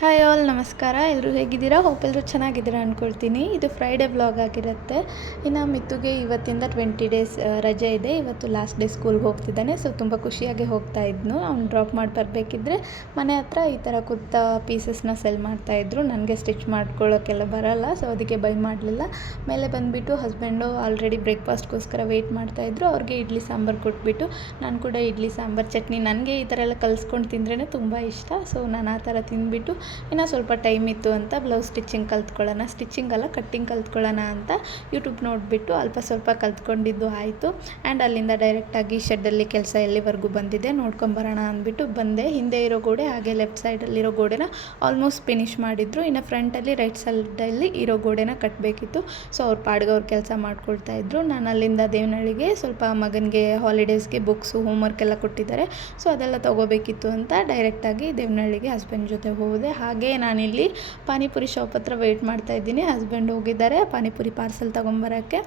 Hi all ನಮಸ್ಕಾರ. ಎಲ್ಲರೂ ಹೇಗಿದ್ದೀರಾ? ಹೋಪ್ ಎಲ್ಲರೂ ಚೆನ್ನಾಗಿದ್ದೀರಾ ಅಂದ್ಕೊಳ್ತೀನಿ. ಇದು ಫ್ರೈಡೇ ವ್ಲಾಗ್ ಆಗಿರುತ್ತೆ. ಇನ್ನು ಮಿತ್ತುಗೆ ಇವತ್ತಿಂದ 20 ಡೇಸ್ ರಜೆ ಇದೆ. ಇವತ್ತು ಲಾಸ್ಟ್ ಡೇ ಸ್ಕೂಲ್ಗೆ ಹೋಗ್ತಿದ್ದಾನೆ. ಸೊ ತುಂಬ ಖುಷಿಯಾಗಿ ಹೋಗ್ತಾ ಇದ್ನು. ಅವ್ನು ಡ್ರಾಪ್ ಮಾಡಿ ಬರಬೇಕಿದ್ರೆ ಮನೆ ಹತ್ರ ಈ ಥರ ಕುರ್ತಾ ಪೀಸಸ್ನ ಸೆಲ್ ಮಾಡ್ತಾಯಿದ್ರು. ನನಗೆ ಸ್ಟಿಚ್ ಮಾಡ್ಕೊಳ್ಳೋಕ್ಕೆಲ್ಲ ಬರಲ್ಲ, ಸೊ ಅದಕ್ಕೆ ಬೈ ಮಾಡಲಿಲ್ಲ. ಮೇಲೆ ಬಂದುಬಿಟ್ಟು ಹಸ್ಬೆಂಡು ಆಲ್ರೆಡಿ ಬ್ರೇಕ್ಫಾಸ್ಟ್ಗೋಸ್ಕರ ವೆಯ್ಟ್ ಮಾಡ್ತಾಯಿದ್ರು. ಅವ್ರಿಗೆ ಇಡ್ಲಿ ಸಾಂಬಾರು ಕೊಟ್ಬಿಟ್ಟು ನಾನು ಕೂಡ ಇಡ್ಲಿ ಸಾಂಬಾರು ಚಟ್ನಿ, ನನಗೆ ಈ ಥರ ಎಲ್ಲ ಕಲಿಸ್ಕೊಂಡು ತಿಂದ್ರೇ ತುಂಬ ಇಷ್ಟ. ಸೊ ನಾನು ಆ ಥರ ತಿಂದ್ಬಿಟ್ಟು ಇನ್ನು ಸ್ವಲ್ಪ ಟೈಮ್ ಇತ್ತು ಅಂತ ಬ್ಲೌಸ್ ಸ್ಟಿಚಿಂಗ್ ಕಲ್ತ್ಕೊಳ್ಳೋಣ, ಸ್ಟಿಚಿಂಗ್ ಅಲ್ಲ ಕಟ್ಟಿಂಗ್ ಕಲ್ತ್ಕೊಳ್ಳೋಣ ಅಂತ ಯೂಟ್ಯೂಬ್ ನೋಡಿಬಿಟ್ಟು ಅಲ್ಪ ಸ್ವಲ್ಪ ಕಲ್ತ್ಕೊಂಡಿದ್ದು ಆಯಿತು. ಆ್ಯಂಡ್ ಅಲ್ಲಿಂದ ಡೈರೆಕ್ಟಾಗಿ ಶೆಡ್ಡಲ್ಲಿ ಕೆಲಸ ಎಲ್ಲಿವರೆಗೂ ಬಂದಿದೆ ನೋಡ್ಕೊಂಬರೋಣ ಅಂದ್ಬಿಟ್ಟು ಬಂದೆ. ಹಿಂದೆ ಇರೋ ಗೋಡೆ ಹಾಗೆ ಲೆಫ್ಟ್ ಸೈಡಲ್ಲಿರೋ ಗೋಡೆನ ಆಲ್ಮೋಸ್ಟ್ ಫಿನಿಷ್ ಮಾಡಿದ್ರು. ಇನ್ನು ಫ್ರಂಟಲ್ಲಿ ರೈಟ್ ಸೈಡಲ್ಲಿ ಇರೋ ಗೋಡೆನ ಕಟ್ಟಬೇಕಿತ್ತು. ಸೊ ಅವ್ರ ಪಾಡ್ಗೆ ಅವ್ರು ಕೆಲಸ ಮಾಡ್ಕೊಳ್ತಾ ಇದ್ರು. ನಾನು ಅಲ್ಲಿಂದ ದೇವನಹಳ್ಳಿಗೆ ಸ್ವಲ್ಪ ಮಗನಿಗೆ ಹಾಲಿಡೇಸ್ಗೆ ಬುಕ್ಸು ಹೋಮ್ವರ್ಕ್ ಎಲ್ಲ ಕೊಟ್ಟಿದ್ದಾರೆ, ಸೊ ಅದೆಲ್ಲ ತೊಗೋಬೇಕಿತ್ತು ಅಂತ ಡೈರೆಕ್ಟಾಗಿ ದೇವನಹಳ್ಳಿಗೆ ಹಸ್ಬೆಂಡ್ ಜೊತೆ ಹೋದೆ. ಹಾಗೆ ನಾನಿಲ್ಲಿ ಪಾನಿಪುರಿ ಶಾಪ್ ಹತ್ರ ವೆಯ್ಟ್ ಮಾಡ್ತಾಯಿದ್ದೀನಿ. ಹಸ್ಬೆಂಡ್ ಹೋಗಿದ್ದಾರೆ ಪಾನಿಪುರಿ ಪಾರ್ಸೆಲ್ ತೊಗೊಂಬರೋಕ್ಕೆ.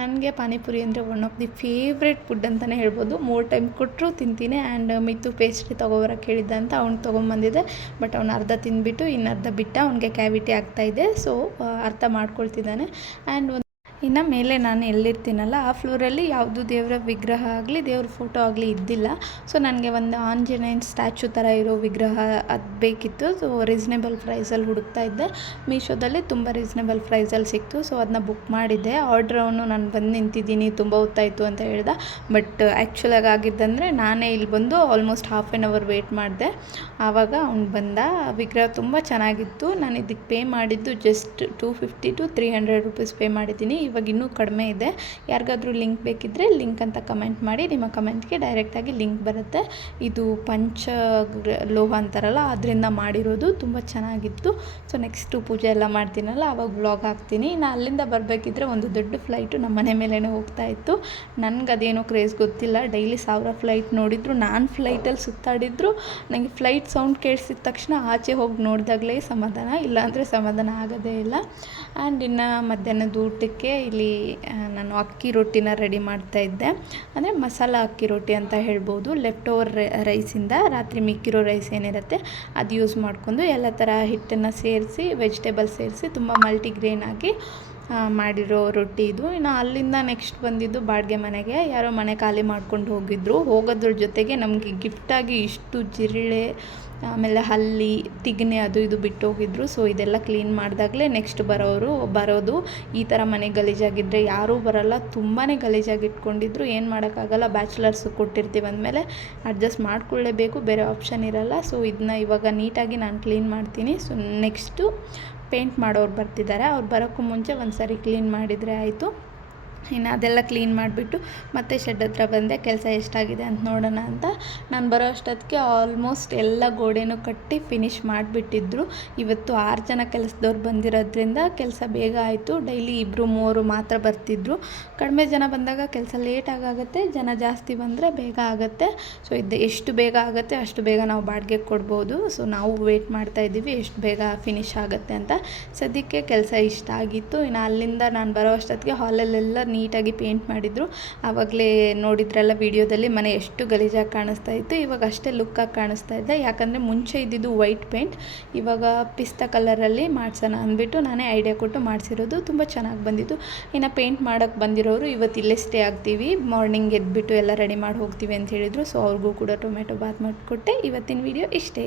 ನನಗೆ ಪಾನಿಪುರಿ ಅಂದರೆ one of the favourite food ಅಂತಲೇ ಹೇಳ್ಬೋದು. 3 ಟೈಮ್ ಕೊಟ್ಟರು ತಿಂತೀನಿ. ಆ್ಯಂಡ್ ಮಿತ್ತು ಪೇಸ್ಟ್ರಿ ತೊಗೊಬರೋಕ್ಕೆ ಹೇಳಿದ್ದ ಅಂತ ಅವ್ನು ತೊಗೊಂಬಂದಿದ್ದೆ. ಬಟ್ ಅವ್ನು ಅರ್ಧ ತಿಂದುಬಿಟ್ಟು ಇನ್ನರ್ಧ ಬಿಟ್ಟ. ಅವ್ನಿಗೆ ಕ್ಯಾವಿಟಿ ಆಗ್ತಾಯಿದೆ, ಸೊ ಅರ್ಥ ಮಾಡ್ಕೊಳ್ತಿದ್ದಾನೆ. ಆ್ಯಂಡ್ ಇನ್ನು ಮೇಲೆ ನಾನು ಎಲ್ಲಿರ್ತೀನಲ್ಲ ಆ ಫ್ಲೋರಲ್ಲಿ ಯಾವುದು ದೇವರ ವಿಗ್ರಹ ಆಗಲಿ ದೇವ್ರ ಫೋಟೋ ಆಗಲಿ ಇದ್ದಿಲ್ಲ. ಸೊ ನನಗೆ ಒಂದು ಆಂಜನೇಯನ ಸ್ಟ್ಯಾಚು ಥರ ಇರೋ ವಿಗ್ರಹ ಅದು ಬೇಕಿತ್ತು. ಸೊ ರೀಸ್ನೇಬಲ್ ಪ್ರೈಸಲ್ಲಿ ಹುಡುಕ್ತಾ ಇದ್ದೆ. ಮೀಶೋದಲ್ಲಿ ತುಂಬ ರೀಸ್ನೇಬಲ್ ಪ್ರೈಸಲ್ಲಿ ಸಿಕ್ತು. ಸೊ ಅದನ್ನ ಬುಕ್ ಮಾಡಿದ್ದೆ. ಆರ್ಡ್ರ್ ಅವನು ನಾನು ಬಂದು ನಿಂತಿದ್ದೀನಿ, ತುಂಬ ಹೊತ್ತಾಯಿತು ಅಂತ ಹೇಳ್ದ. ಬಟ್ ಆ್ಯಕ್ಚುಲಾಗಿ ಆಗಿದ್ದಂದರೆ ನಾನೇ ಇಲ್ಲಿ ಬಂದು almost half an hour wait ಮಾಡಿದೆ. ಆವಾಗ ಅವ್ನು ಬಂದ. ವಿಗ್ರಹ ತುಂಬ ಚೆನ್ನಾಗಿತ್ತು. ನಾನು ಇದಕ್ಕೆ ಪೇ ಮಾಡಿದ್ದು ಜಸ್ಟ್ 250 to 300 ರೂಪೀಸ್ ಪೇ ಮಾಡಿದ್ದೀನಿ. ಇವಾಗ ಇನ್ನೂ ಕಡಿಮೆ ಇದೆ. ಯಾರಿಗಾದ್ರೂ ಲಿಂಕ್ ಬೇಕಿದ್ದರೆ ಲಿಂಕ್ ಅಂತ ಕಮೆಂಟ್ ಮಾಡಿ, ನಿಮ್ಮ ಕಮೆಂಟ್ಗೆ ಡೈರೆಕ್ಟಾಗಿ ಲಿಂಕ್ ಬರುತ್ತೆ. ಇದು ಪಂಚ ಲೋಹ ಅಂತಾರಲ್ಲ ಅದರಿಂದ ಮಾಡಿರೋದು, ತುಂಬ ಚೆನ್ನಾಗಿತ್ತು. ಸೊ ನೆಕ್ಸ್ಟು ಪೂಜೆ ಎಲ್ಲ ಮಾಡ್ತೀನಲ್ಲ ಆವಾಗ ವ್ಲಾಗ್ ಹಾಕ್ತೀನಿ. ಇನ್ನು ಅಲ್ಲಿಂದ ಬರಬೇಕಿದ್ರೆ ಒಂದು ದೊಡ್ಡ ಫ್ಲೈಟು ನಮ್ಮ ಮನೆ ಮೇಲೇ ಹೋಗ್ತಾ ಇತ್ತು. ನನಗೆ ಅದೇನೋ ಕ್ರೇಜ್ ಗೊತ್ತಿಲ್ಲ. ಡೈಲಿ 1000 ಫ್ಲೈಟ್ ನೋಡಿದ್ರು, ನಾನು ಫ್ಲೈಟಲ್ಲಿ ಸುತ್ತಾಡಿದ್ರು ನನಗೆ ಫ್ಲೈಟ್ ಸೌಂಡ್ ಕೇಳಿಸಿದ ತಕ್ಷಣ ಆಚೆ ಹೋಗಿ ನೋಡಿದಾಗಲೇ ಸಮಾಧಾನ, ಇಲ್ಲಾಂದರೆ ಸಮಾಧಾನ ಆಗೋದೇ ಇಲ್ಲ. ಆ್ಯಂಡ್ ಇನ್ನು ಮಧ್ಯಾಹ್ನದ ಊಟಕ್ಕೆ ಇಲ್ಲಿ ನಾನು ಅಕ್ಕಿ ರೊಟ್ಟಿನ ರೆಡಿ ಮಾಡ್ತಾಯಿದ್ದೆ. ಅಂದರೆ ಮಸಾಲ ಅಕ್ಕಿ ರೊಟ್ಟಿ ಅಂತ ಹೇಳ್ಬೋದು. ಲೆಫ್ಟ್ ಓವರ್ ರೈಸಿಂದ ರಾತ್ರಿ ಮಿಕ್ಕಿರೋ ರೈಸ್ ಏನಿರುತ್ತೆ ಅದು ಯೂಸ್ ಮಾಡಿಕೊಂಡು ಎಲ್ಲ ಥರ ಹಿಟ್ಟನ್ನು ಸೇರಿಸಿ ವೆಜಿಟೇಬಲ್ ಸೇರಿಸಿ ತುಂಬ ಮಲ್ಟಿಗ್ರೇನ್ ಆಗಿ ಮಾಡಿರೋ ರೊಟ್ಟಿ ಇದು. ಇನ್ನು ಅಲ್ಲಿಂದ ನೆಕ್ಸ್ಟ್ ಬಂದಿದ್ದು ಬಾಡಿಗೆ ಮನೆಗೆ. ಯಾರೋ ಮನೆ ಖಾಲಿ ಮಾಡ್ಕೊಂಡು ಹೋಗಿದ್ರು. ಹೋಗೋದ್ರ ಜೊತೆಗೆ ನಮಗೆ ಗಿಫ್ಟಾಗಿ ಇಷ್ಟು ಜಿರಳೆ, ಆಮೇಲೆ ಹಲ್ಲಿ, ತಿಗಣೆ ಅದು ಇದು ಬಿಟ್ಟು ಹೋಗಿದ್ರು. ಸೊ ಇದೆಲ್ಲ ಕ್ಲೀನ್ ಮಾಡಿದಾಗಲೇ ನೆಕ್ಸ್ಟ್ ಬರೋದು. ಈ ಥರ ಮನೆ ಗಲೀಜಾಗಿದ್ದರೆ ಯಾರೂ ಬರೋಲ್ಲ. ತುಂಬಾ ಗಲೀಜಾಗಿ ಇಟ್ಕೊಂಡಿದ್ರು. ಏನು ಮಾಡೋಕ್ಕಾಗಲ್ಲ, ಬ್ಯಾಚುಲರ್ಸ್ ಕೊಟ್ಟಿರ್ತೀವಿ ಅಂದಮೇಲೆ ಅಡ್ಜಸ್ಟ್ ಮಾಡ್ಕೊಳ್ಳೇಬೇಕು, ಬೇರೆ ಆಪ್ಷನ್ ಇರಲ್ಲ. ಸೊ ಇದನ್ನ ಇವಾಗ ನೀಟಾಗಿ ನಾನು ಕ್ಲೀನ್ ಮಾಡ್ತೀನಿ. ಸೊ ನೆಕ್ಸ್ಟು ಪೇಂಟ್ ಮಾಡೋರು ಬರ್ತಿದ್ದಾರೆ. ಅವ್ರು ಬರೋಕ್ಕೂ ಮುಂಚೆ ಒಂದು ಸಾರಿ ಕ್ಲೀನ್ ಮಾಡಿದರೆ ಆಯಿತು. ಇನ್ನು ಅದೆಲ್ಲ ಕ್ಲೀನ್ ಮಾಡಿಬಿಟ್ಟು ಮತ್ತೆ ಶೆಡ್ ಹತ್ರ ಬಂದೆ. ಕೆಲಸ ಎಷ್ಟಾಗಿದೆ ಅಂತ ನೋಡೋಣ ಅಂತ. ನಾನು ಬರೋ ಅಷ್ಟೊತ್ತಿಗೆ ಆಲ್ಮೋಸ್ಟ್ ಎಲ್ಲ ಗೋಡೆನೂ ಕಟ್ಟಿ ಫಿನಿಷ್ ಮಾಡಿಬಿಟ್ಟಿದ್ರು. ಇವತ್ತು 6 ಜನ ಕೆಲಸದವ್ರು ಬಂದಿರೋದ್ರಿಂದ ಕೆಲಸ ಬೇಗ ಆಯಿತು. ಡೈಲಿ 2-3 ಮಾತ್ರ ಬರ್ತಿದ್ರು. ಕಡಿಮೆ ಜನ ಬಂದಾಗ ಕೆಲಸ ಲೇಟಾಗುತ್ತೆ, ಜನ ಜಾಸ್ತಿ ಬಂದರೆ ಬೇಗ ಆಗುತ್ತೆ. ಸೊ ಇದು ಎಷ್ಟು ಬೇಗ ಆಗುತ್ತೆ ಅಷ್ಟು ಬೇಗ ನಾವು ಬಾಡಿಗೆ ಕೊಡ್ಬೋದು. ಸೊ ನಾವು ವೆಯ್ಟ್ ಮಾಡ್ತಾಯಿದ್ದೀವಿ ಎಷ್ಟು ಬೇಗ ಫಿನಿಷ್ ಆಗುತ್ತೆ ಅಂತ. ಸದ್ಯಕ್ಕೆ ಕೆಲಸ ಇಷ್ಟ ಆಗಿತ್ತು. ಇನ್ನು ಅಲ್ಲಿಂದ ನಾನು ಬರೋ ಅಷ್ಟೊತ್ತಿಗೆ ಹಾಲಲ್ಲೆಲ್ಲ ನೀಟಾಗಿ ಪೇಂಟ್ ಮಾಡಿದರು. ಆವಾಗಲೇ ನೋಡಿದ್ರಲ್ಲ ವಿಡಿಯೋದಲ್ಲಿ ಮನೆ ಎಷ್ಟು ಗಲೀಜಾಗಿ ಕಾಣಿಸ್ತಾ ಇತ್ತು. ಇವಾಗ ಅಷ್ಟೇ ಲುಕ್ಕಾಗಿ ಕಾಣಿಸ್ತಾ ಇದೆ. ಯಾಕಂದರೆ ಮುಂಚೆ ಇದ್ದಿದ್ದು ವೈಟ್ ಪೇಂಟ್, ಇವಾಗ ಪಿಸ್ತಾ ಕಲರಲ್ಲಿ ಮಾಡಿಸೋಣ ಅಂದ್ಬಿಟ್ಟು ನಾನೇ ಐಡಿಯಾ ಕೊಟ್ಟು ಮಾಡಿಸಿರೋದು. ತುಂಬ ಚೆನ್ನಾಗಿ ಬಂದಿತ್ತು. ಇನ್ನು ಪೇಂಟ್ ಮಾಡೋಕ್ಕೆ ಬಂದಿರೋರು ಇವತ್ತು ಇಲ್ಲೇ ಸ್ಟೇ ಆಗ್ತೀವಿ, ಮಾರ್ನಿಂಗ್ ಎದ್ಬಿಟ್ಟು ಎಲ್ಲ ರೆಡಿ ಮಾಡಿ ಹೋಗ್ತೀವಿ ಅಂತ ಹೇಳಿದರು. ಸೊ ಅವ್ರಿಗೂ ಕೂಡ ಟೊಮೆಟೊ ಬಾತ್ ಮಾಡಿಕೊಟ್ಟೆ. ಇವತ್ತಿನ ವಿಡಿಯೋ ಇಷ್ಟೇ.